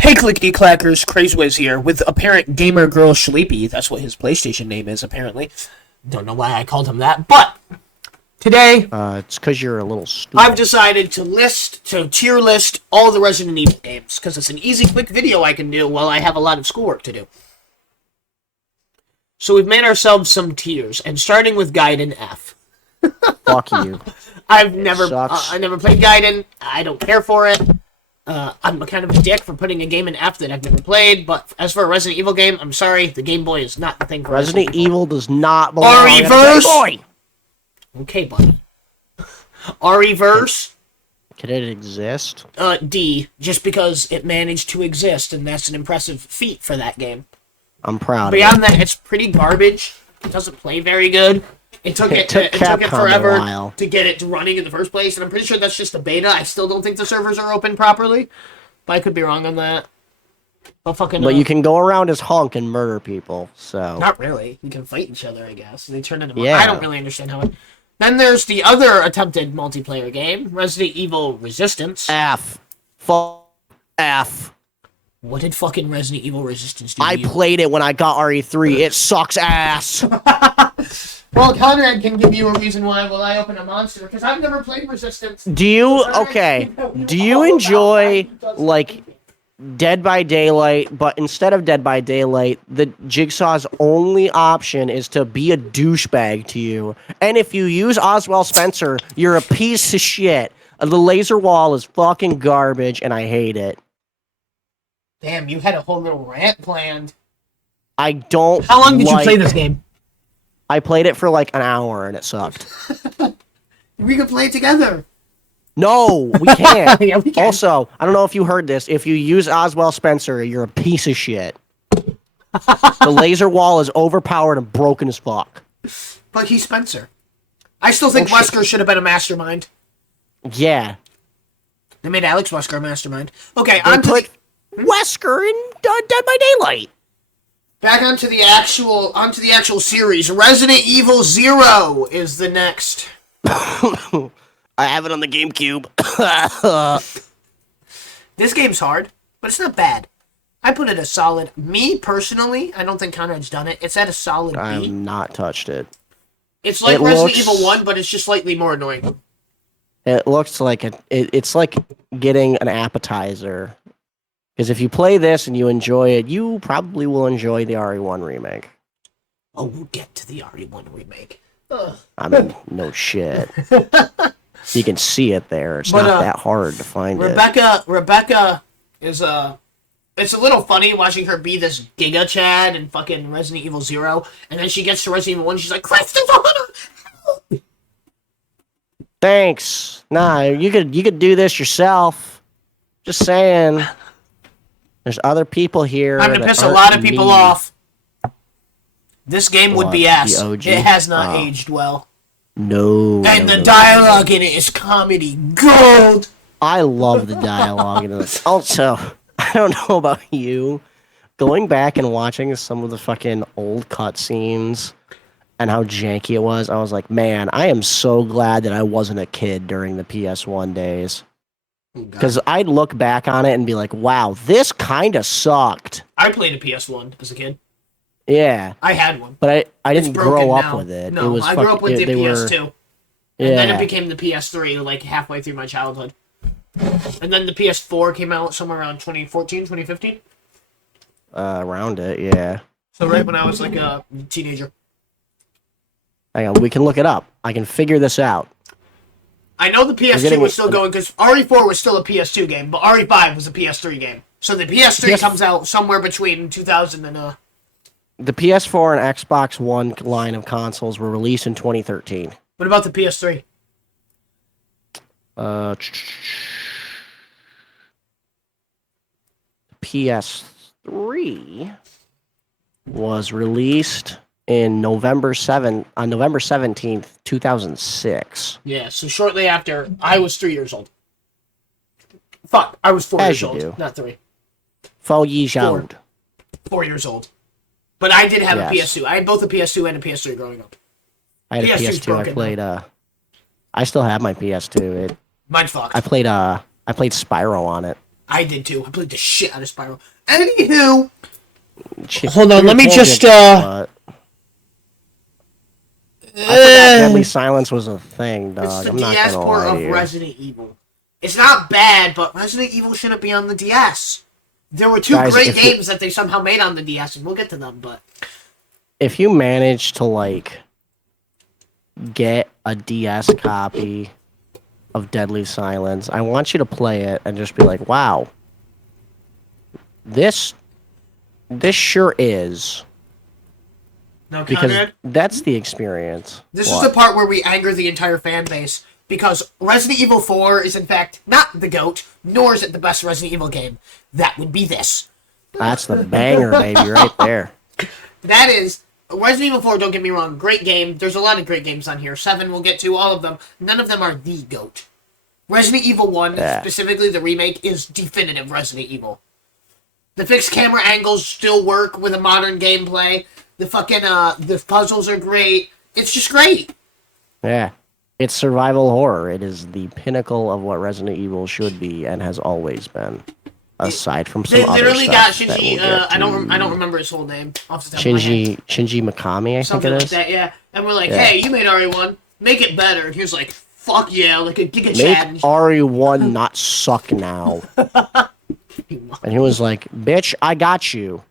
Hey clickety clackers, Crazewiz here with apparent gamer girl Sleepy. That's what his PlayStation name is, apparently. Don't know why I called him that, but today It's because you're a little stupid. I've decided to tier list all the Resident Evil games because it's an easy, quick video I can do while I have a lot of schoolwork to do. So we've made ourselves some tiers, and starting with Gaiden F. Fuck you. I never played Gaiden. I don't care for it. I'm kind of a dick for putting a game in F that I've never played, but as for a Resident Evil game, I'm sorry, the Game Boy is not the thing for Resident Evil does not belong on the RE-verse? Game Boy. Okay, buddy. RE-verse? Can it exist? D, just because it managed to exist, and that's an impressive feat for that game. I'm proud of Beyond it. that, it's pretty garbage. It doesn't play very good. It took it Capcom a forever while. to get it running in the first place, and I'm pretty sure that's just a beta. I still don't think the servers are open properly, but I could be wrong on that. But you can go around as Hunk and murder people, so... Not really. You can fight each other, I guess. They turn into... Yeah. I don't really understand how it... Then there's the other attempted multiplayer game, Resident Evil Resistance. F. Fuck F. What did fucking Resident Evil Resistance do I to you? played it when I got RE3. It sucks ass. Well, Conrad can give you a reason why while I open a monster, because I've never played Resistance. Do you... Okay. Do you enjoy, like... Dead by Daylight, but instead of Dead by Daylight, the Jigsaw's only option is to be a douchebag to you. And if you use Oswald Spencer, you're a piece of shit. The laser wall is fucking garbage, and I hate it. Damn, you had a whole little rant planned. I don't How long did you play this game? I played it for like an hour, and it sucked. We could play it together. No, we can't. Yeah, we can. Also, I don't know if you heard this. If you use Oswald Spencer, you're a piece of shit. The laser wall is overpowered and broken as fuck. But he's Spencer. I still think Wesker should have been a mastermind. Yeah. They made Alex Wesker a mastermind. Okay, They on to put Wesker in Dead by Daylight. back onto the actual series. Resident Evil 0 is the next. I have it on the GameCube. This game's hard, but it's not bad. I put it a solid. Me personally, I don't think Conrad's done it. It's at a solid B. I've not touched it. It's like It Resident looks- Evil 1, but it's just slightly more annoying. It looks like it's like getting an appetizer. Because if you play this and you enjoy it, you probably will enjoy the RE1 remake. Oh, we'll get to the RE1 remake. Ugh. I mean, no shit. You can see it there. It's But, not that hard to find it. Rebecca is it's a little funny watching her be this Giga Chad in fucking Resident Evil 0, and then she gets to Resident Evil 1 and she's like, Christopher! Thanks. Nah, you could do this yourself. Just saying. There's other people here. I'm gonna that piss a aren't lot of people me. off. This game would What, be ass. the OG? It has not Oh. aged well. No. And no, the no, dialogue in it is comedy gold! I love the dialogue in this. Also, I don't know about you. Going back and watching some of the fucking old cutscenes and how janky it was, I was like, man, I am so glad that I wasn't a kid during the PS1 days. Because I'd look back on it and be like, wow, this kind of sucked. I played a PS1 as a kid. Yeah. I had one. But I It's didn't broken grow up now. with it. No, It was I grew up with the they PS2. Were, And then it yeah. became the PS3, like, halfway through my childhood. And then the PS4 came out somewhere around 2014, 2015. Around it, yeah. So right when I was, like, a teenager. Hang on, we can look it up. I can figure this out. I know the PS2 getting was still going, because RE4 was still a PS2 game, but RE5 was a PS3 game. So the PS3 comes out somewhere between 2000 and, The PS4 and Xbox One line of consoles were released in 2013. What about the PS3? PS3 was released in November 17th, 2006. Yeah, so shortly after, I was 3 years old. Fuck, I was 4 As years you old, do. not 3. 4 years old. 4 years old. But I did have a Yes. PS2. I had both a PS2 and a PS3 growing up. I had a PS2 's PS2. I broken, played I still have my PS2. Mine's fucked. I played Spyro on it. I did too. I played the shit out of Spyro. Anywho, Shit, hold on, let me just I forgot Deadly Silence was a thing, dog. it's the I'm not DS gonna port lie of to you. Resident Evil. It's not bad, but Resident Evil shouldn't be on the DS. There were two Guys, great if you- games that they somehow made on the DS, and we'll get to them, but... If you manage to, like, get a DS copy of Deadly Silence, I want you to play it and just be like, wow, this sure is. No, Because Conrad? that's the experience. This What? is the part where we anger the entire fan base, because Resident Evil 4 is in fact not the GOAT, nor is it the best Resident Evil game. That would be this. That's the banger, baby, right there. That is... Resident Evil 4, don't get me wrong, great game. There's a lot of great games on here. 7, we'll get to all of them. None of them are the GOAT. Resident Evil 1, Yeah. specifically the remake, is definitive Resident Evil. The fixed camera angles still work with a modern gameplay. The fucking, the puzzles are great. It's just great. Yeah. It's survival horror. It is the pinnacle of what Resident Evil should be and has always been. Aside from some They other literally stuff got that Shinji, we'll get I don't to. remember his whole name off the top of my head. Shinji Mikami, I Something think like it is. that, yeah. And we're like, Yeah. hey, you made RE1, make it better. And he was like, fuck yeah, like a Giga Make Chad. RE1 not suck now. And he was like, bitch, I got you.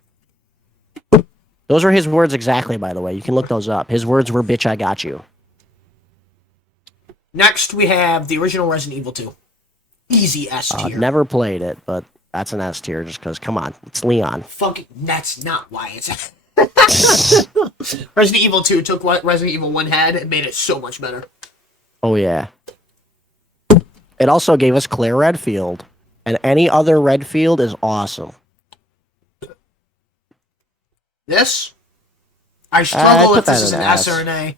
Those are his words exactly, by the way. You can look those up. His words were, bitch, I got you. Next, we have the original Resident Evil 2. Easy S tier. Never played it, but that's an S tier just because, come on, it's Leon. Fucking, that's not why it's... Resident Evil 2 took what Resident Evil 1 had and made it so much better. Oh, yeah. It also gave us Claire Redfield. And any other Redfield is awesome. This? I struggle put if this that is in an S. S or an A.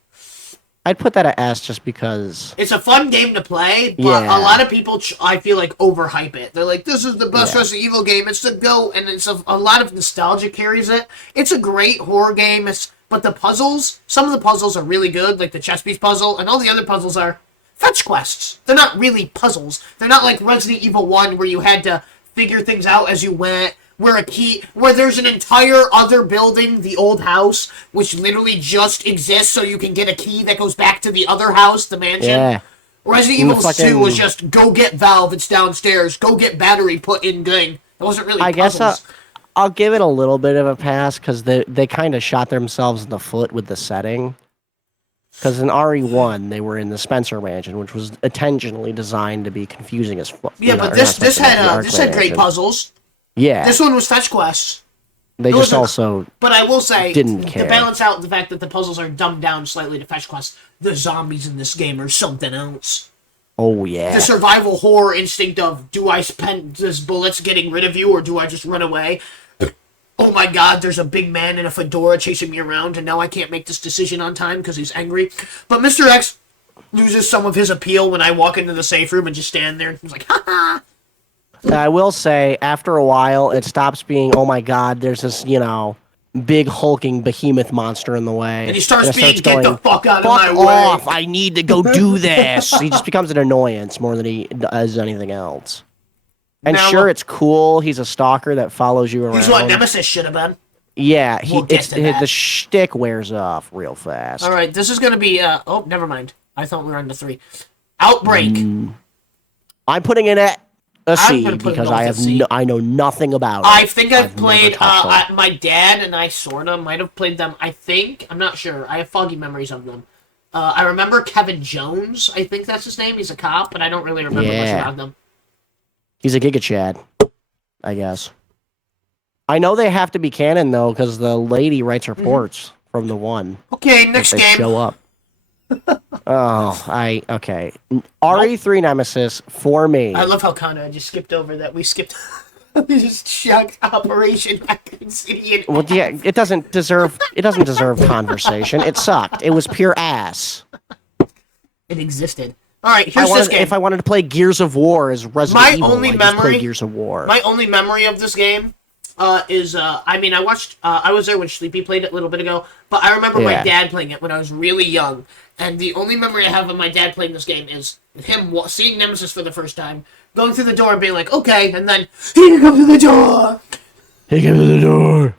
I'd put that at S just because... It's a fun game to play, but Yeah. a lot of people, I feel like, overhype it. They're like, this is the best Yeah. Resident Evil game, it's the GOAT, and it's a lot of nostalgia carries it. It's a great horror game, but the puzzles, some of the puzzles are really good, like the chess piece puzzle, and all the other puzzles are fetch quests. They're not really puzzles. They're not like Resident Evil 1, where you had to figure things out as you went, where there's an entire other building, the old house, which literally just exists so you can get a key that goes back to the other house, the mansion. Yeah. Resident And the Evil 2 fucking- was just, go get Valve, it's downstairs, go get battery put in thing. It wasn't really I guess puzzles. I'll give it a little bit of a pass because they kind of shot themselves in the foot with the setting. Because in RE1, they were in the Spencer Mansion, which was intentionally designed to be confusing as fuck. Yeah, but this had great puzzles. Yeah, This one was fetch quests. they it just wasn't- also... But I will say, Didn't to care. balance out the fact that the puzzles are dumbed down slightly to fetch quests, the zombies in this game are something else. Oh, yeah. The survival horror instinct of, do I spend this bullets getting rid of you, or do I just run away? Oh my god, there's a big man in a fedora chasing me around, and now I can't make this decision on time because he's angry. But Mr. X loses some of his appeal when I walk into the safe room and just stand there. He's like, ha ha! I will say, after a while, it stops being, oh my god, there's this, big hulking behemoth monster in the way. And he starts it being, get the fuck out of fuck my way. off, I need to go do this. He just becomes an annoyance more than he does anything else. And Now, sure, it's cool. He's a stalker that follows you around. He's what Nemesis should have been. Yeah, We'll get to that. the shtick wears off real fast. Alright, this is gonna be, oh, never mind. I thought we were on to 3. Outbreak. I'm putting it at a C gonna put it because both I at have C. I know nothing about it. I think I've never played, touched them. my dad and I sorta might have played them, I think. I'm not sure. I have foggy memories of them. I remember Kevin Jones, I think that's his name. He's a cop, but I don't really remember much Yeah. about them. He's a Giga Chad, I guess. I know they have to be canon though, because the lady writes reports from the one. Okay, If next they game. show up. Okay. RE3 Nemesis for me. I love how Conrad just skipped over that. We skipped. We just chucked Operation Raccoon City and Well, yeah, it doesn't deserve conversation. It sucked. It was pure ass. it existed. Alright, here's this game. If I wanted to play Gears of War as Resident My Evil, only I just play memory- Gears of War. My only memory of this game is, I mean, I watched, I was there when Sleepy played it a little bit ago, but I remember my Yeah. dad playing it when I was really young, And the only memory I have of my dad playing this game is him seeing Nemesis for the first time, going through the door and being like, okay, and then, here comes to the door! He came to the door.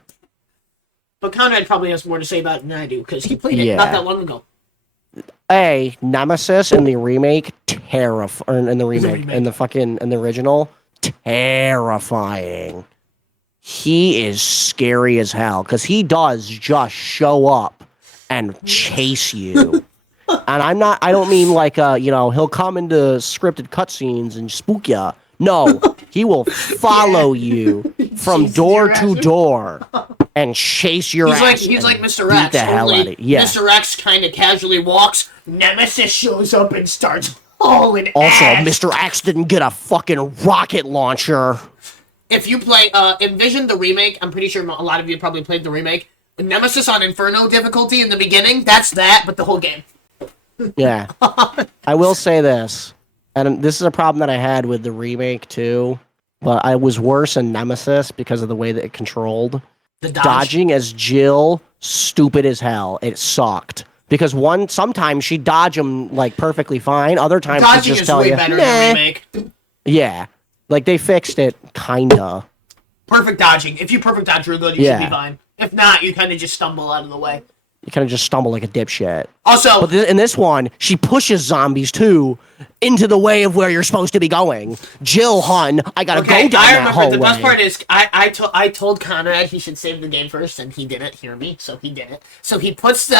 But Conrad probably has more to say about it than I do, because he played it not that long ago. Nemesis in the remake, terrifying. In the remake, in the original, terrifying. He is scary as hell because he does just show up and chase you. And I don't mean like, he'll come into scripted cutscenes and spook ya. No, he will follow you from door to door and chase your ass. He's like Mr. X. The hell out of it. Yeah. Mr. X kind of casually walks. Nemesis shows up and starts hauling Also, ass. Mr. X didn't get a fucking rocket launcher. If you play Envision the remake, I'm pretty sure a lot of you probably played the remake. Nemesis on Inferno difficulty in the beginning, that's that, but the whole game. Yeah. I will say this, and this is a problem that I had with the remake too, but I was worse in Nemesis because of the way that it controlled. The Dodging as Jill, stupid as hell. It sucked. Because sometimes she'd dodge them like perfectly fine, other times she'd Dodging just is tell way you, better nah. in the remake. Yeah. Like they fixed it, kinda. Perfect dodging. If you perfect dodge real good, you should be fine. If not, you kind of just stumble out of the way. You kind of just stumble like a dipshit. Also, but in this one, she pushes zombies too into the way of where you're supposed to be going. Jill, hun, I gotta go down that hallway. The best part is I told Conrad he should save the game first, and he didn't hear me, so he didn't. So he puts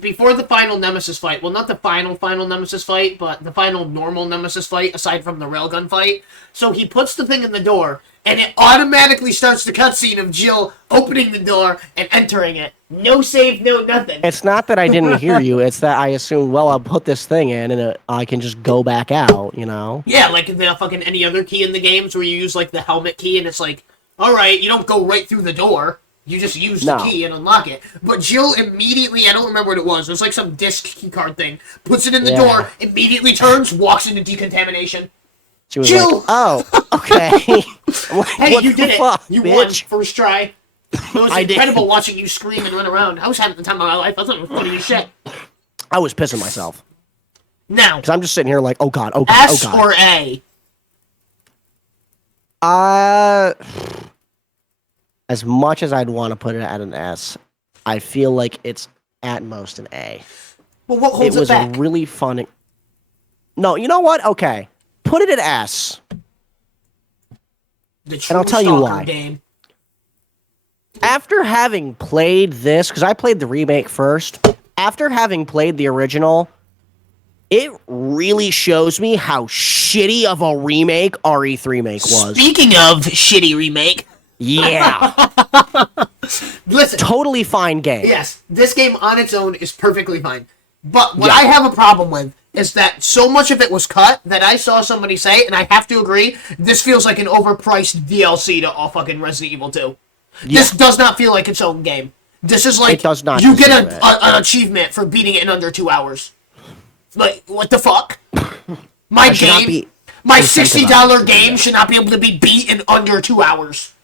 before the final Nemesis fight, well, not the final Nemesis fight, but the final normal Nemesis fight, aside from the railgun fight. So he puts the thing in the door, and it automatically starts the cutscene of Jill opening the door and entering it. No save, no nothing. It's not that I didn't hear you, it's that I assumed, well, I'll put this thing in, and I can just go back out, you know? Yeah, like the fucking any other key in the games where you use, like, the helmet key, and it's like, alright, you don't go right through the door. You just use the key and unlock it. But Jill immediately, I don't remember what it was like some disc keycard thing, puts it in the door, immediately turns, walks into decontamination. She was Jill! like, oh, okay. Like, hey, you did it. You bitch? won, first try. It was incredible watching you scream and run around. I was having the time of my life. I thought it was funny as shit. I was pissing myself. Now. Because I'm just sitting here like, oh god, oh god, S oh god. or A? As much as I'd want to put it at an S, I feel like it's at most an A. Well, what holds it back? It was a really fun... No, you know what? Okay. Put it at S. The and I'll tell you why. Game. After having played this, because I played the remake first, after having played the original, it really shows me how shitty of a remake RE3 Make was. Speaking of shitty remake... Yeah. Listen. Totally fine game. Yes, this game on its own is perfectly fine. But what I have a problem with is that so much of it was cut that I saw somebody say, and I have to agree, this feels like an overpriced DLC to all fucking Resident Evil 2. Yeah. This does not feel like its own game. This is like, it does not you get an achievement for beating it in under 2 hours. Like, what the fuck? My game, my $60 game should not be able to be beat in under 2 hours.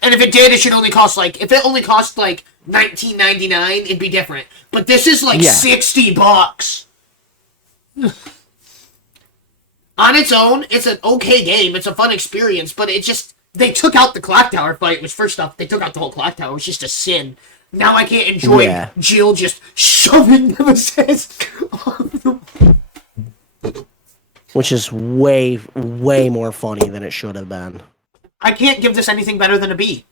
And if it did, it should only cost like, if it only cost like $19.99, it'd be different. But this is like $60. On its own, it's an okay game. It's a fun experience, but it just, they took out the clock tower fight, which first off, they took out the whole clock tower. It's just a sin. Now I can't enjoy Jill just shoving Nemesis on the... Which is way, way more funny than it should have been. I can't give this anything better than a B.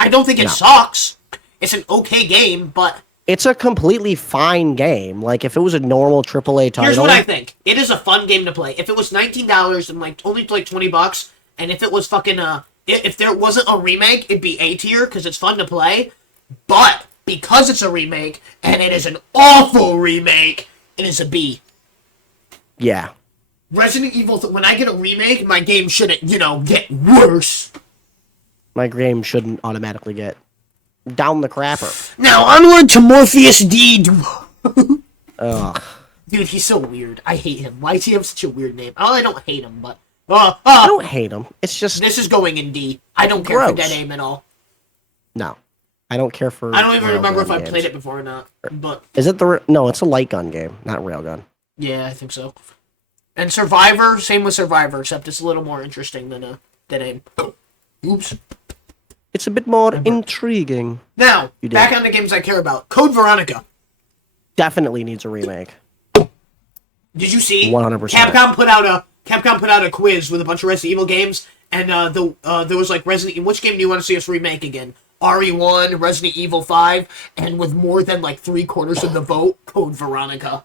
I don't think it sucks. It's an okay game, but... It's a completely fine game. Like, if it was a normal AAA title... Here's what I think. It is a fun game to play. If it was $19 and, like, only like $20, and if it was fucking, if there wasn't a remake, it'd be A tier, because it's fun to play. But, because it's a remake, and it is an awful remake, it is a B. Yeah. Resident Evil, when I get a remake, my game shouldn't, get worse. My game shouldn't automatically get down the crapper. Now, onward to Morpheus D. Ugh. Dude, he's so weird. I hate him. Why does he have such a weird name? Oh, I don't hate him, but... I don't hate him. It's just... This is going in D. I don't care for Dead Aim at all. No. I don't care for. I don't even remember if I games. played it before or not. But Is it the? No, it's a light gun game, not railgun. yeah, I think so. And Survivor, same with Survivor, except it's a little more interesting than AIM. Oops. It's a bit more intriguing. Now, You did. back on the games I care about. Code Veronica. Definitely needs a remake. Did you see? 100%. Capcom put out a quiz with a bunch of Resident Evil games, and there was like which game do you want to see us remake again? RE1, Resident Evil 5, and with more than like 3/4 of the vote, Code Veronica.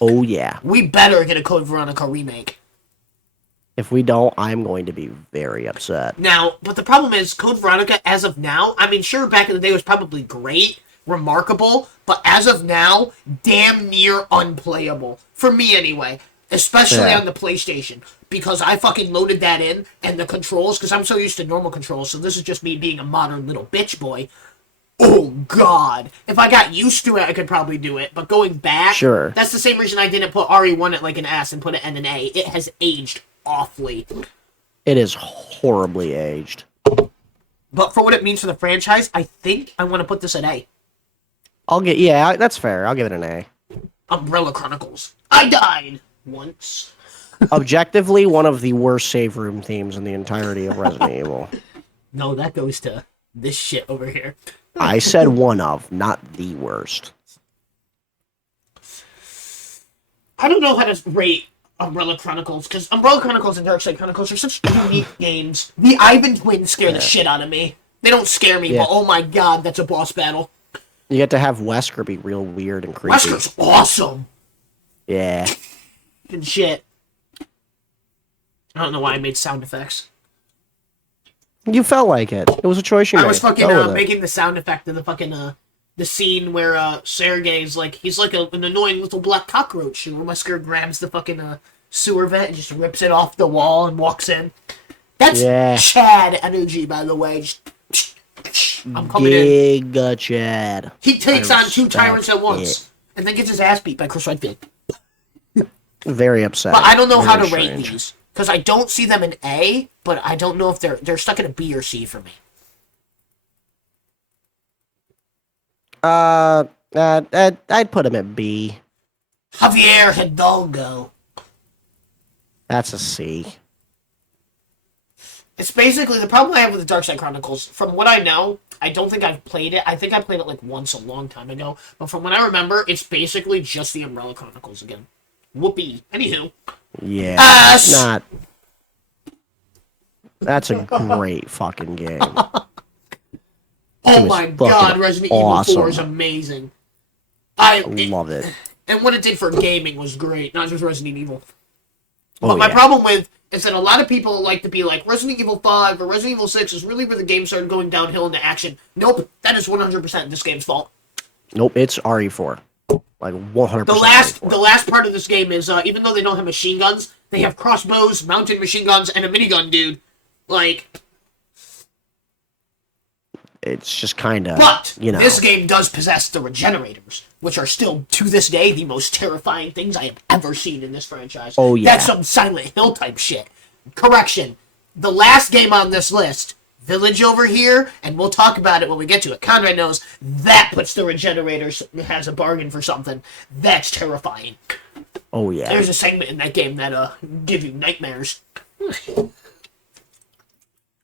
Oh yeah. We better get a Code Veronica remake. If we don't, I'm going to be very upset. Now, but the problem is, Code Veronica, as of now, I mean, sure, back in the day it was probably great, remarkable, but as of now, damn near unplayable. For me, anyway. Especially on the PlayStation. Because I fucking loaded that in, and the controls, because I'm so used to normal controls, so this is just me being a modern little bitch boy. Oh, God. If I got used to it, I could probably do it. But going back, Sure. that's the same reason I didn't put RE1 at like an S and put it at an A. It has aged awfully. It is horribly aged. But for what it means for the franchise, I think I want to put this at A. That's fair. I'll give it an A. Umbrella Chronicles. I died once. Objectively, one of the worst save room themes in the entirety of Resident Evil. No, that goes to this shit over here. I said one of, not the worst. I don't know how to rate Umbrella Chronicles, because Umbrella Chronicles and Darkside Chronicles are such unique games. The Ivan twins scare the shit out of me. They don't scare me, but oh my god, that's a boss battle. You get to have Wesker be real weird and creepy. Wesker's awesome. Yeah. And shit. I don't know why I made sound effects. You felt like it. It was a choice you made. I was fucking Go with it. making the sound effect of the fucking the scene where Sergei's like he's like an annoying little black cockroach, and Wesker grabs the fucking sewer vent and just rips it off the wall and walks in. That's Chad energy, by the way. I'm coming in. Giga Chad. He takes I on two tyrants at once, it. and then gets his ass beat by Chris Redfield. Very upset. But I don't know how to Very rate strange. these because I don't see them in A, but I don't know if they're stuck in a B or C for me. I'd put him at B. Javier Hidalgo. That's a C. It's basically the problem I have with the Darkside Chronicles. From what I know, I don't think I've played it. I think I played it like once a long time ago. But from what I remember, it's basically just the Umbrella Chronicles again. Whoopee. Anywho. Yeah. Ass! Not. That's a great fucking game. Oh was my fucking god, Resident Evil 4 is awesome. amazing. Love it. And what it did for gaming was great, not just Resident Evil. Oh, But my yeah. problem with is that a lot of people like to be like, Resident Evil 5 or Resident Evil 6 is really where the game started going downhill into action. Nope, that is 100% this game's fault. Nope, it's RE4. Like 100%. The last part of this game is, even though they don't have machine guns, they have crossbows, mounted machine guns, and a minigun dude. Like, It's just kind of, but you know. this game does possess the regenerators, which are still, to this day, the most terrifying things I have ever seen in this franchise. Oh, yeah. That's some Silent Hill type shit. Correction. The last game on this list, Village over here, and we'll talk about it when we get to it. Conrad knows that puts the regenerators, has a bargain for something. That's terrifying. Oh, yeah. There's a segment in that game that give you nightmares.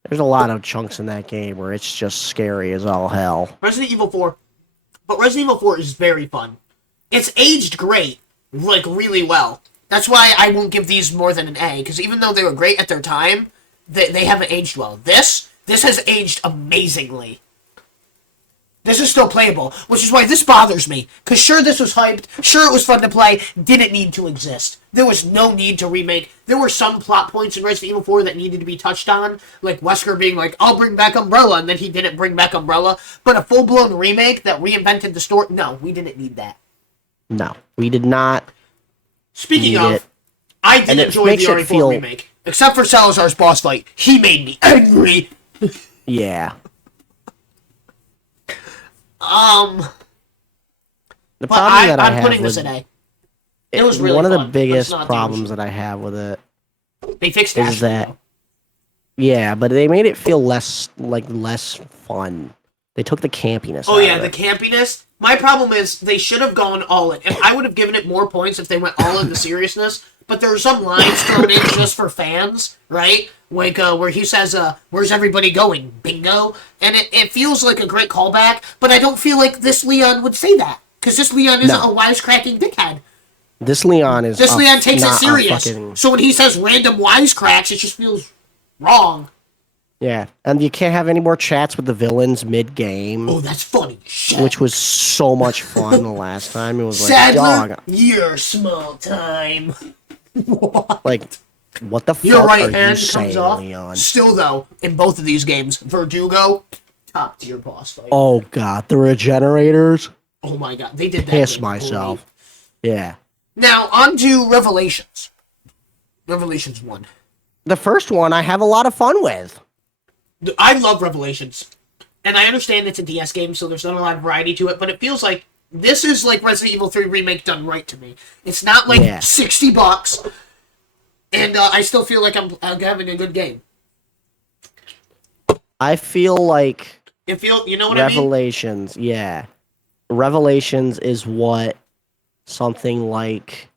There's a lot of chunks in that game where it's just scary as all hell. Resident Evil 4. But Resident Evil 4 is very fun. It's aged great. Like, really well. That's why I won't give these more than an A, because even though they were great at their time, they haven't aged well. This has aged amazingly. This is still playable, which is why this bothers me. Because sure, this was hyped, sure it was fun to play, didn't need to exist. There was no need to remake. There were some plot points in Resident Evil 4 that needed to be touched on, like Wesker being like, I'll bring back Umbrella, and then he didn't bring back Umbrella. But a full-blown remake that reinvented the story, no, we didn't need that. No, we did not. Speaking Need of, it. I did And it enjoy makes the it RE4 feel- remake. Except for Salazar's boss fight. He made me angry. Yeah. The But problem that I I'm have putting with this at A. It was really one of fun. the Let's biggest not problems that I have with it They fixed is Ashley, that though. yeah, but they made it feel less fun They took the campiness. Oh out yeah, of the it. campiness. My problem is they should have gone all in. If I would have given it more points if they went all in the seriousness. But there are some lines thrown in just for fans, right? Like where he says, "Where's everybody going? Bingo!" And it feels like a great callback. But I don't feel like this Leon would say that because this Leon isn't No. a wisecracking dickhead. This Leon is. This Leon takes it not a serious. fucking- So when he says random wisecracks, it just feels wrong. Yeah, and you can't have any more chats with the villains mid-game, Oh, that's funny. Shit. which was so much fun the last time. It was like, Sadler, dog, you're small time. What? like, what the fuck Your right are you hand comes saying, off. Leon? Still, though, in both of these games, Verdugo, top tier boss fight. Oh god, the regenerators. Oh my god, they did that. Piss game myself. great. Yeah. Now, on to Revelations. Revelations 1. The first one I have a lot of fun with. I love Revelations. And I understand it's a DS game, so there's not a lot of variety to it, but it feels like this is like Resident Evil 3 Remake done right to me. It's not like Yeah. $60, and I still feel like I'm having a good game. I feel like You know what I mean? Revelations, yeah. Revelations is what something like,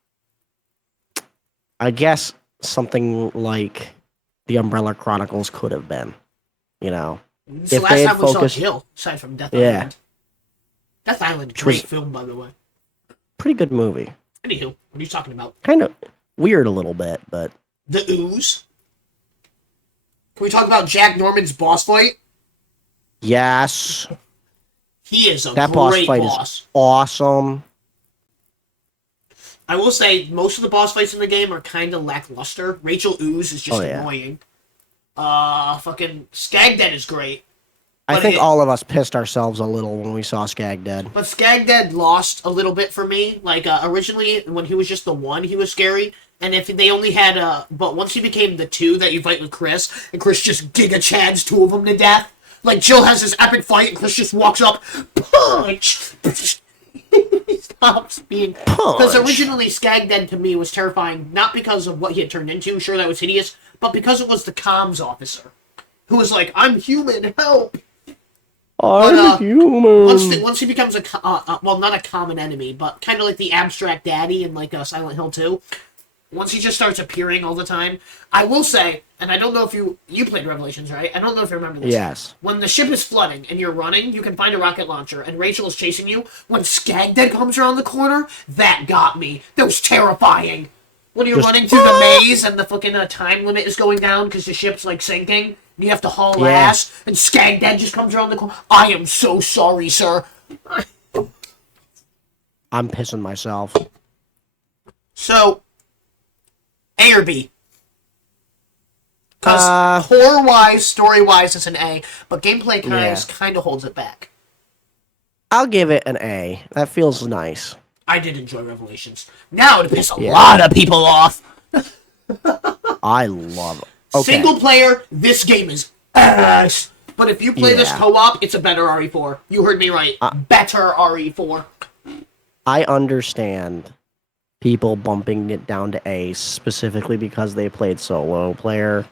I guess something like the Umbrella Chronicles could have been, you know. It's the if last they had time we focused- saw Jill, aside from Death Yeah. Island. Death Island, was- great film, by the way. Pretty good movie. Anywho, what are you talking about? Kind of weird a little bit, but The Ooze? Can we talk about Jack Norman's boss fight? yes, He is a that boss great fight boss. is awesome. I will say, most of the boss fights in the game are kind of lackluster. Rachel Ooze is just Oh, yeah. annoying. Fucking Skagdead is great. I But think it- all of us pissed ourselves a little when we saw Skag Dead. But Skagdead lost a little bit for me. Like, originally, when he was just the one, he was scary. And if they only had, but once he became the two that you fight with Chris, and Chris just Giga Chads two of them to death. Like, Jill has this epic fight, and Chris just walks up, punch! He stops being... Because Punch. originally, Skagdead to me was terrifying, not because of what he had turned into, sure, that was hideous, but because it was the comms officer. Who was like, I'm human, help! I'm uh, human. Once he becomes well, not a common enemy, but kind of like the abstract daddy in like Silent Hill 2. Once he just starts appearing all the time, I will say, and I don't know if you played Revelations, right? I don't know if you remember this. Yes. When the ship is flooding and you're running, you can find a rocket launcher, and Rachel is chasing you. When Skagdead comes around the corner, that got me. That was terrifying. When you're Just- running through the maze and the fucking time limit is going down because the ship's like sinking, and you have to haul Yeah. ass, and Skagdead just comes around the corner. I am so sorry, sir. I'm pissing myself. So, A or B? Because Uh, horror-wise, story-wise, it's an A, but gameplay Yeah. kind of holds it back. I'll give it an A. That feels nice. I did enjoy Revelations. Now to piss a Yeah. lot of people off. I love it. Okay. Single player, this game is ass. But if you play this Yeah. co-op, it's a better RE4. You heard me right. Better RE4. I understand people bumping it down to A specifically because they played solo player.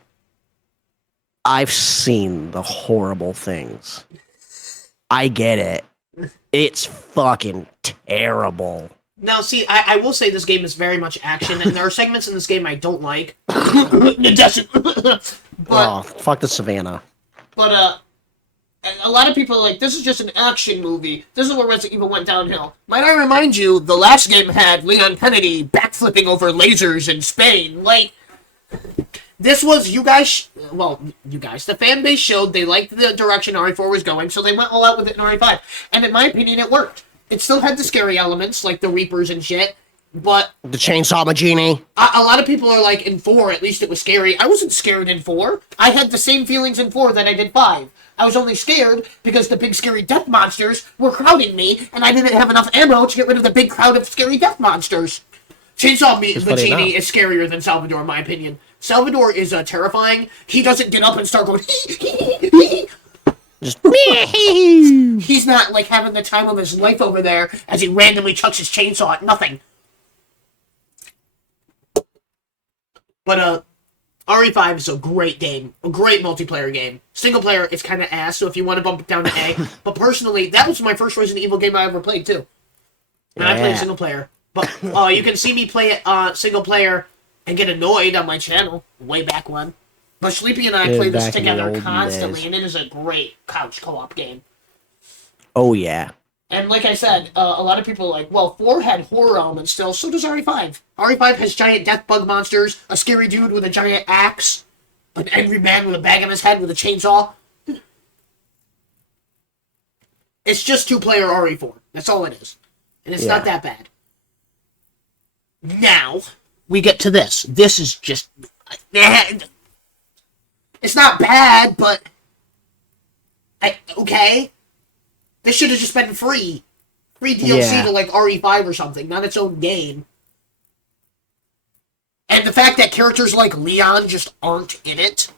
I've seen the horrible things. I get it. It's fucking terrible. Now, see, I will say this game is very much action, and there are segments in this game I don't like. but Oh, fuck the Savannah. But, a lot of people are like, this is just an action movie. This is where Resident Evil went downhill. Might I remind you, the last game had Leon Kennedy backflipping over lasers in Spain. Like, this was, the fan base showed they liked the direction RE4 was going, so they went all out with it in RE5. And in my opinion, it worked. It still had the scary elements, like the Reapers and shit, but The Chainsaw Magini. a lot of people are like, in 4, at least it was scary. I wasn't scared in 4. I had the same feelings in 4 that I did 5. I was only scared because the big scary death monsters were crowding me, and I didn't have enough ammo to get rid of the big crowd of scary death monsters. Chainsaw funny Magini enough. is scarier than Salvador, in my opinion. Salvador is terrifying. He doesn't get up and start going, Just He's not, like, having the time of his life over there as he randomly chucks his chainsaw at nothing. But, RE5 is a great game, a great multiplayer game. Single player, it's kind of ass, so if you want to bump it down to A. But personally, that was my first Resident Evil game I ever played, too. And I played single player. But you can see me play it single player and get annoyed on my channel way back when. But Sleepy and I play this together constantly, and it is a great couch co-op game. Oh, yeah. And like I said, a lot of people are like, well, 4 had horror elements still, so does RE5. RE5 has giant death bug monsters, a scary dude with a giant axe, an angry man with a bag on his head with a chainsaw. It's just 2-player RE4. That's all it is. And it's not that bad. Now, we get to this. This is just... It's not bad, but... okay? This should have just been free. Free DLC to, like, RE5 or something, not its own game. And the fact that characters like Leon just aren't in it.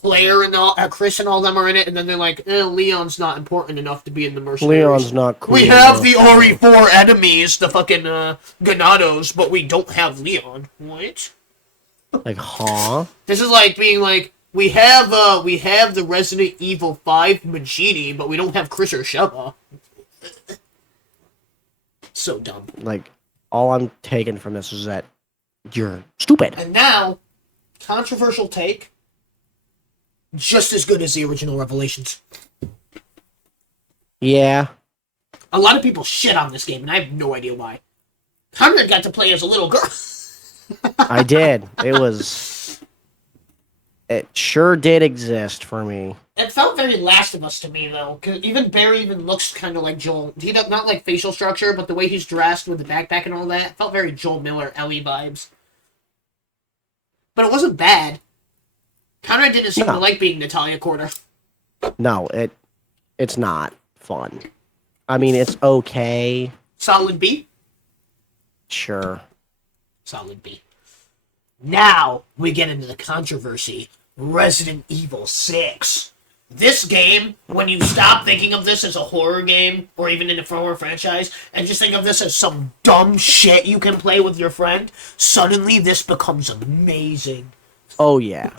Claire and Chris and all them are in it, and then they're like, Leon's not important enough to be in the Mercenaries. Leon's not cool. We have the RE4 enemies, the fucking Ganados, but we don't have Leon. What? Like, huh? This is like being like, we have the Resident Evil 5 Majini, but we don't have Chris or Sheva. So dumb. Like, all I'm taking from this is that you're stupid. And now, controversial take, just as good as the original Revelations. Yeah. A lot of people shit on this game, and I have no idea why. Conrad got to play as a little girl. I did. It sure did exist for me. It felt very Last of Us to me, though. Cause even Barry even looks kind of like Joel. He does not like facial structure, but the way he's dressed with the backpack and all that, it felt very Joel Miller, Ellie vibes. But it wasn't bad. Conrad didn't seem to like being Natalia Corder. No, it's not fun. I mean, it's okay. Solid B? Sure. Solid B. Now, we get into the controversy. Resident Evil 6. This game, when you stop thinking of this as a horror game, or even in a horror franchise, and just think of this as some dumb shit you can play with your friend, suddenly this becomes amazing. Oh, yeah.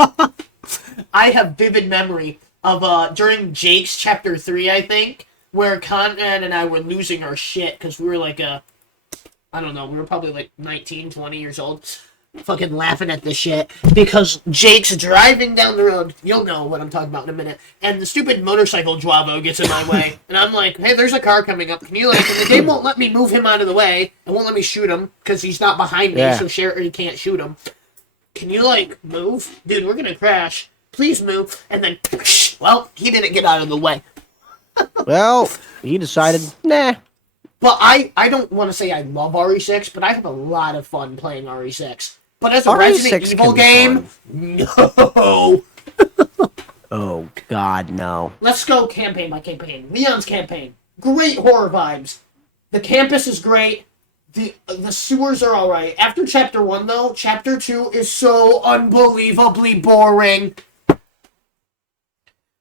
I have vivid memory of, during Jake's Chapter 3, I think, where Conrad and I were losing our shit, because we were like, I don't know, we were probably like 19, 20 years old. Fucking laughing at this shit because Jake's driving down the road. You'll know what I'm talking about in a minute. And the stupid motorcycle Joavo gets in my way. And I'm like, hey, there's a car coming up. Can you, like, and the game won't let me move him out of the way. It won't let me shoot him because he's not behind me, so Sherry can't shoot him. Can you, like, move? Dude, we're gonna crash. Please move. And then, well, he didn't get out of the way. Well, he decided, nah. But I don't want to say I love RE6, but I have a lot of fun playing RE6. But as a Resident Evil game, no. Oh, God, no. Let's go campaign by campaign. Leon's campaign. Great horror vibes. The campus is great. The sewers are alright. After Chapter 1, though, Chapter 2 is so unbelievably boring.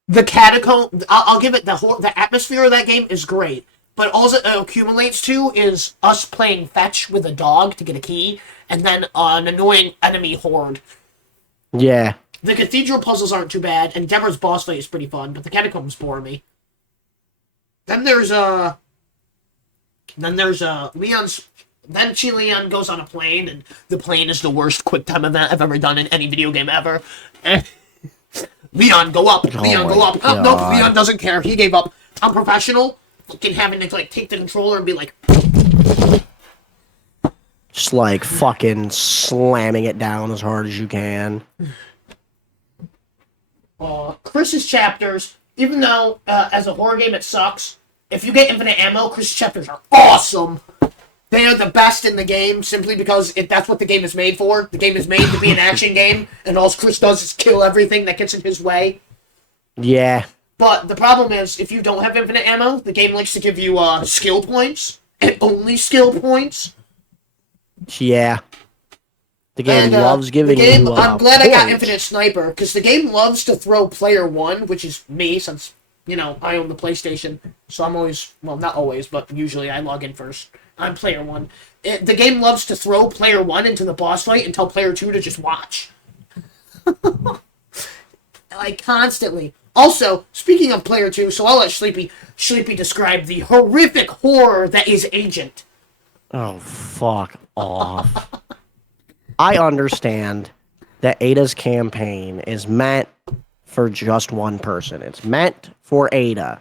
The catacomb, I'll give it, the atmosphere of that game is great. But all it accumulates to is us playing fetch with a dog to get a key, and then an annoying enemy horde. Yeah. The cathedral puzzles aren't too bad, and Deborah's boss fight is pretty fun, but the catacombs bore me. Then there's Leon's... Then Leon goes on a plane, and the plane is the worst quick time event I've ever done in any video game ever. Leon, go up! Leon, go up! Oh, nope, Leon doesn't care. He gave up. I'm professional. Fucking having to, like, take the controller and be like... Just, like, fucking slamming it down as hard as you can. Chris's chapters, even though, as a horror game it sucks, if you get infinite ammo, Chris's chapters are awesome! They are the best in the game, simply because that's what the game is made for. The game is made to be an action game, and all Chris does is kill everything that gets in his way. Yeah. But the problem is, if you don't have infinite ammo, the game likes to give you skill points, and only skill points. Yeah. The game loves giving you I'm glad points. I got infinite sniper, because the game loves to throw player one, which is me, since, you know, I own the PlayStation. So I'm always, well, not always, but usually I log in first. I'm player one. The game loves to throw player one into the boss fight and tell player two to just watch. Like, constantly. Also, speaking of player 2, so I'll let Sleepy describe the horrific horror that is Agent. Oh, fuck off. I understand that Ada's campaign is meant for just one person. It's meant for Ada.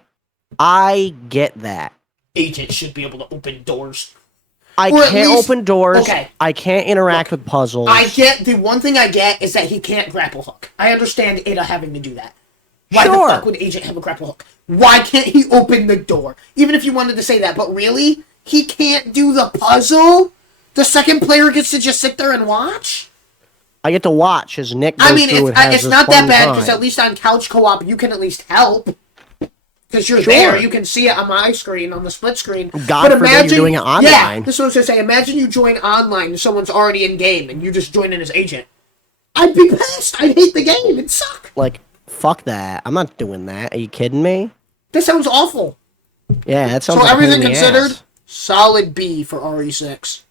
I get that. Agent should be able to open doors. I Or at can't least- open doors. okay. I can't interact with puzzles. I get, the one thing I get is that he can't grapple hook. I understand Ada having to do that. Why Sure. the fuck would Agent have a grapple hook? Why can't he open the door? Even if you wanted to say that, but really? He can't do the puzzle? The second player gets to just sit there and watch? I get to watch as Nick goes I mean, through and has it's this not that fun bad, because time. at least on couch co-op, you can at least help. Because you're Sure. there, you can see it on my screen, on the split screen. God forbid you're doing it online. Yeah, this is what I was going to say. Imagine you join online and someone's already in-game, and you just join in as Agent. I'd be pissed. I'd hate the game. It'd suck. Like, fuck that. I'm not doing that. Are you kidding me? This sounds awful. Yeah, that sounds So like a pain everything in the considered, ass. solid B for RE6.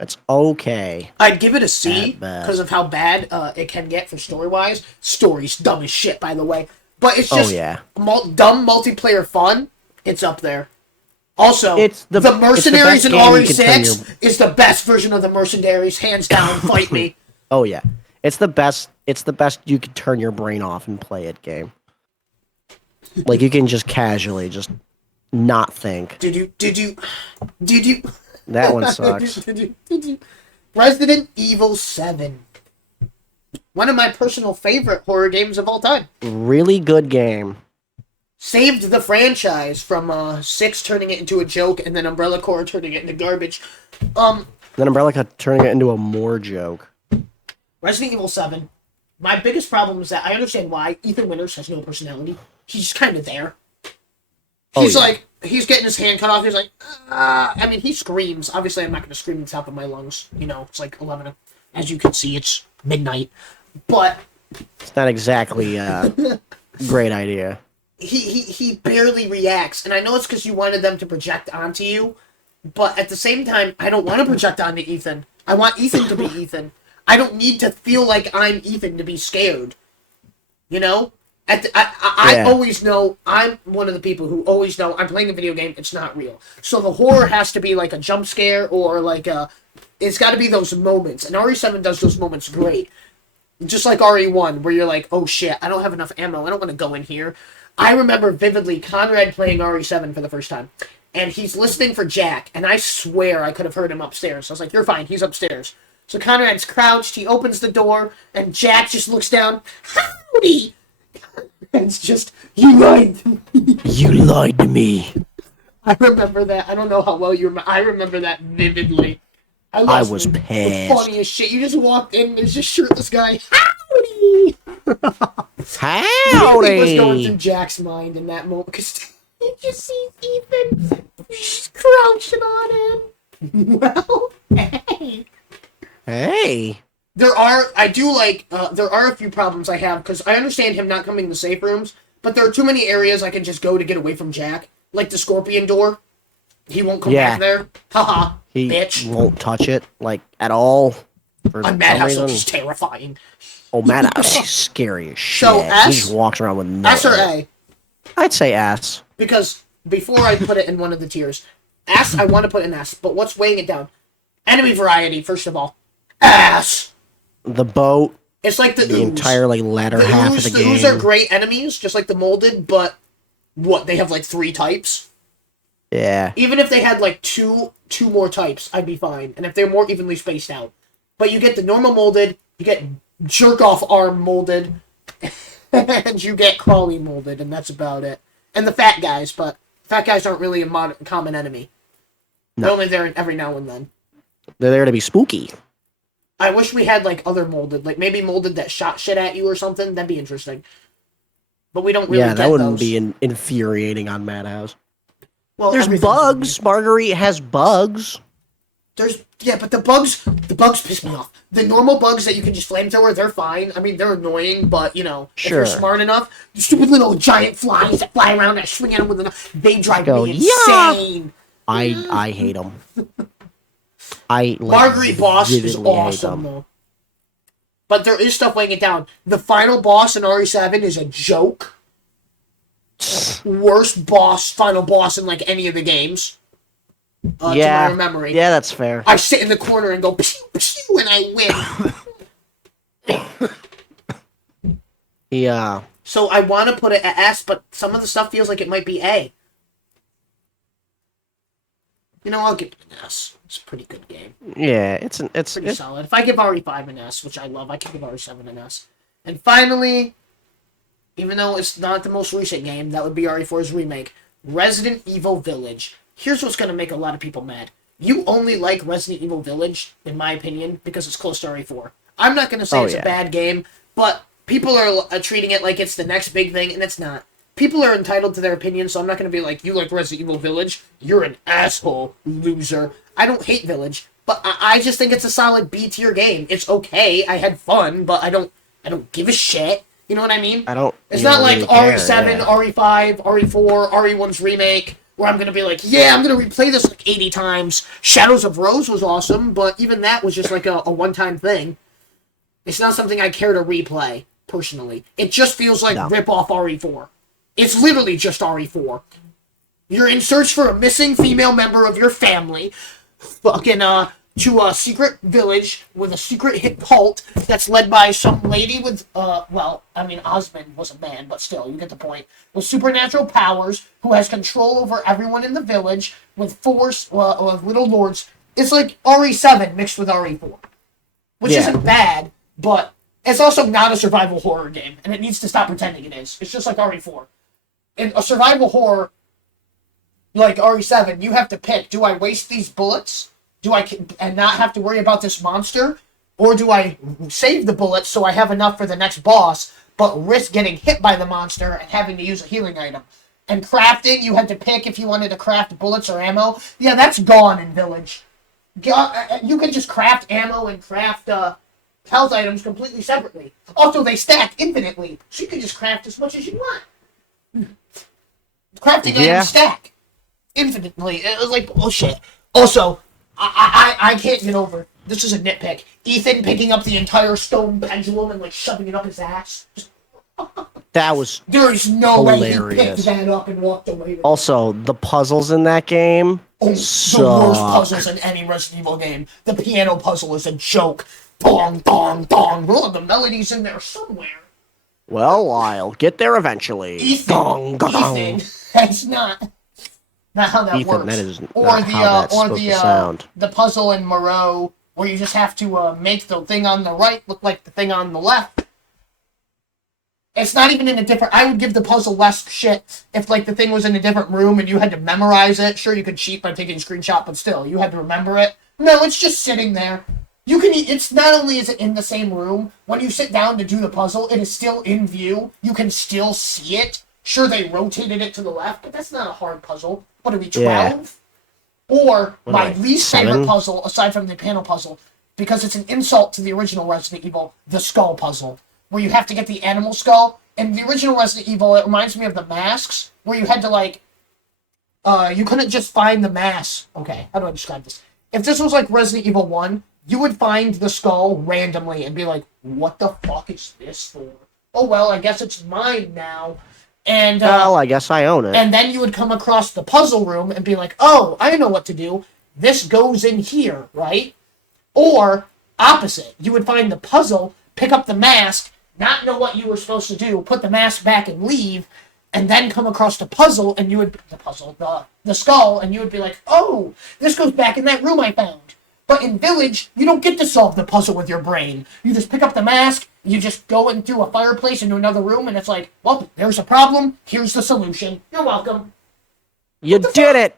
It's okay. I'd give it a C At best. because of how bad it can get for story-wise. Story's dumb as shit, by the way. But it's Oh, just yeah. dumb multiplayer fun. It's up there. Also, It's the Mercenaries best in game you can turn RE6 is the best version of the Mercenaries, hands down. Fight me. Oh yeah. It's the best you can turn your brain off and play it game. Like you can just casually just not think. Did you? That one sucks. Did you? Resident Evil 7. One of my personal favorite horror games of all time. Really good game. Saved the franchise from 6 turning it into a joke and then Umbrella Corps turning it into garbage. Then Umbrella Cut turning it into a more joke. Resident Evil 7. My biggest problem is that I understand why Ethan Winters has no personality. He's just kind of there. He's yeah. like, he's getting his hand cut off. He's like, I mean, he screams. Obviously, I'm not going to scream at the top of my lungs. You know, it's like 11. As you can see, it's midnight. But It's not exactly a great idea. he barely reacts. And I know it's because you wanted them to project onto you. But at the same time, I don't want to project onto Ethan. I want Ethan to be Ethan. I don't need to feel like I'm Ethan to be scared. You know? I Yeah. always know, I'm one of the people who always know I'm playing a video game, it's not real. So the horror has to be like a jump scare or like it's got to be those moments. And RE7 does those moments great. Just like RE1, where you're like, oh shit, I don't have enough ammo, I don't want to go in here. I remember vividly Conrad playing RE7 for the first time. And he's listening for Jack, and I swear I could have heard him upstairs. I was like, you're fine, he's upstairs. So Conrad's crouched, he opens the door, and Jack just looks down, howdy! And it's just, you lied to me. You lied to me. I remember that. I don't know how well you remember. I remember that vividly. I was the pissed. funniest shit. You just walked in, there's this shirtless guy, howdy! What was going through Howdy. Jack's mind in that moment? Because he just sees Ethan just crouching on him. Well, hey. Hey. There are a few problems I have, because I understand him not coming to safe rooms, but there are too many areas I can just go to get away from Jack. Like the scorpion door. He won't come Yeah. back there. Haha, He bitch. won't touch it like at all. For On some Madhouse, reason. which is terrifying. Oh, Madhouse is scary as shit. So, He S? just walks around with no. S or A? I'd say S. Because before I put it in one of the tiers, S, I want to put in S, but what's weighing it down? Enemy variety, first of all. S! The boat, It's like the the ooze. entire like latter The half ooze, of the the game. ooze are great enemies, just like the molded, but what, they have like 3 types? Yeah. Even if they had like two more types, I'd be fine. And if they're more evenly spaced out. But you get the normal molded, you get jerk-off arm molded, and you get crawly molded, and that's about it. And the fat guys, but fat guys aren't really a common enemy. They're No. only there every now and then. They're there to be spooky. I wish we had like other molded, like maybe molded that shot shit at you or something. That'd be interesting. But we don't really Yeah, get that wouldn't those. be infuriating on Madhouse. Well, There's everything's bugs. Marguerite has bugs. But the bugs piss me off. The normal bugs that you can just flamethrower, they're fine. I mean, they're annoying, but you know, if you're Sure. smart enough, the stupid little giant flies that fly around and swing at them with a they drive Go, me "Yeah." insane. I hate them. I like, Marguerite Boss is vividly hate awesome them. though. but there is stuff weighing it down. The final boss in RE7 is a joke. Worst final boss in like any of the games. To my memory. Yeah, that's fair. I sit in the corner and go pew pew, and I win. Yeah. So I want to put it at S, but some of the stuff feels like it might be A. You know, I'll give it an S. It's a pretty good game. Yeah, it's Pretty solid. If I give RE5 an S, which I love, I can give RE7 an S. And finally, even though it's not the most recent game, that would be RE4's remake, Resident Evil Village. Here's what's going to make a lot of people mad. You only like Resident Evil Village, in my opinion, because it's close to RE4. I'm not going to say it's a bad game, but people are treating it like it's the next big thing, and it's not. People are entitled to their opinion, so I'm not going to be like, you like Resident Evil Village? You're an asshole, loser. I don't hate Village, but I just think it's a solid B-tier game. It's okay. I had fun, but I don't give a shit. You know what I mean? It's not like really RE7, RE5, RE4, RE1's remake, where I'm going to be like, yeah, I'm going to replay this like 80 times. Shadows of Rose was awesome, but even that was just like a one-time thing. It's not something I care to replay, personally. It just feels like rip-off RE4. It's literally just RE4. You're in search for a missing female member of your family, to a secret village with a secret hit cult that's led by some lady with, Osmond was a man, but still, you get the point. With supernatural powers, who has control over everyone in the village, with force, of little lords. It's like RE7 mixed with RE4. Which isn't bad, but it's also not a survival horror game, and it needs to stop pretending it is. It's just like RE4. In a survival horror, like RE7, you have to pick, do I waste these bullets? And not have to worry about this monster? Or do I save the bullets so I have enough for the next boss, but risk getting hit by the monster and having to use a healing item? And crafting, you had to pick if you wanted to craft bullets or ammo. Yeah, that's gone in Village. You can just craft ammo and craft health items completely separately. Also, they stack infinitely, so you can just craft as much as you want. Crafting items stack infinitely. It was like bullshit. Also, I can't get over, this is a nitpick, Ethan picking up the entire stone pendulum and like shoving it up his ass. That was There is no way he hilarious. picked that up and walked away with it. Also, the puzzles in that game The suck. worst puzzles in any Resident Evil game. The piano puzzle is a joke. Dong, dong, dong. Oh, the melody's in there somewhere. Well, I'll get there eventually. Ethan, that's not how that Ethan, works. that is not how that's supposed to sound. The puzzle in Moreau, where you just have to make the thing on the right look like the thing on the left. It's not even in a different... I would give the puzzle less shit if, like, the thing was in a different room and you had to memorize it. Sure, you could cheat by taking a screenshot, but still, you had to remember it. No, it's just sitting there. It's not only is it in the same room, when you sit down to do the puzzle, it is still in view. You can still see it. Sure, they rotated it to the left, but that's not a hard puzzle. What are we, 12? Yeah. Or my least favorite puzzle, aside from the panel puzzle, because it's an insult to the original Resident Evil, the skull puzzle, where you have to get the animal skull. In the original Resident Evil, it reminds me of the masks, where you had to, like, you couldn't just find the mask. Okay, how do I describe this? If this was like Resident Evil 1, you would find the skull randomly and be like, what the fuck is this for? Oh, well, I guess it's mine now. And well, I guess I own it. And then you would come across the puzzle room and be like, oh, I know what to do. This goes in here, right? Or, opposite, you would find the puzzle, pick up the mask, not know what you were supposed to do, put the mask back and leave, and then come across the puzzle, and you would, the skull, and you would be like, oh, this goes back in that room I found. But in Village, you don't get to solve the puzzle with your brain. You just pick up the mask, you just go into a fireplace into another room, and it's like, well, there's a problem, here's the solution. You're welcome. You did it!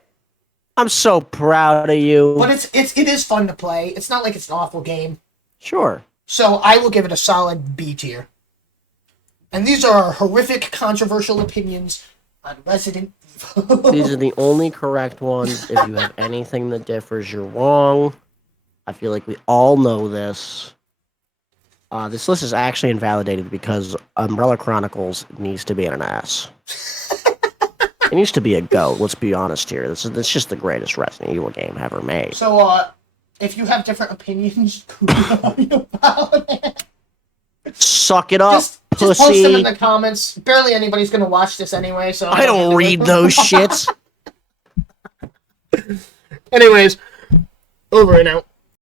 I'm so proud of you. But it is fun to play. It's not like it's an awful game. Sure. So I will give it a solid B tier. And these are our horrific, controversial opinions on Resident Evil. These are the only correct ones. If you have anything that differs, you're wrong. I feel like we all know this. This list is actually invalidated because Umbrella Chronicles needs to be in an ass. It needs to be a GOAT, let's be honest here. This is just the greatest Resident Evil game ever made. So, if you have different opinions about it, Suck it up, Just post them pussy. in the comments. Barely anybody's gonna watch this anyway, so I don't read those shits. Anyways, over and out.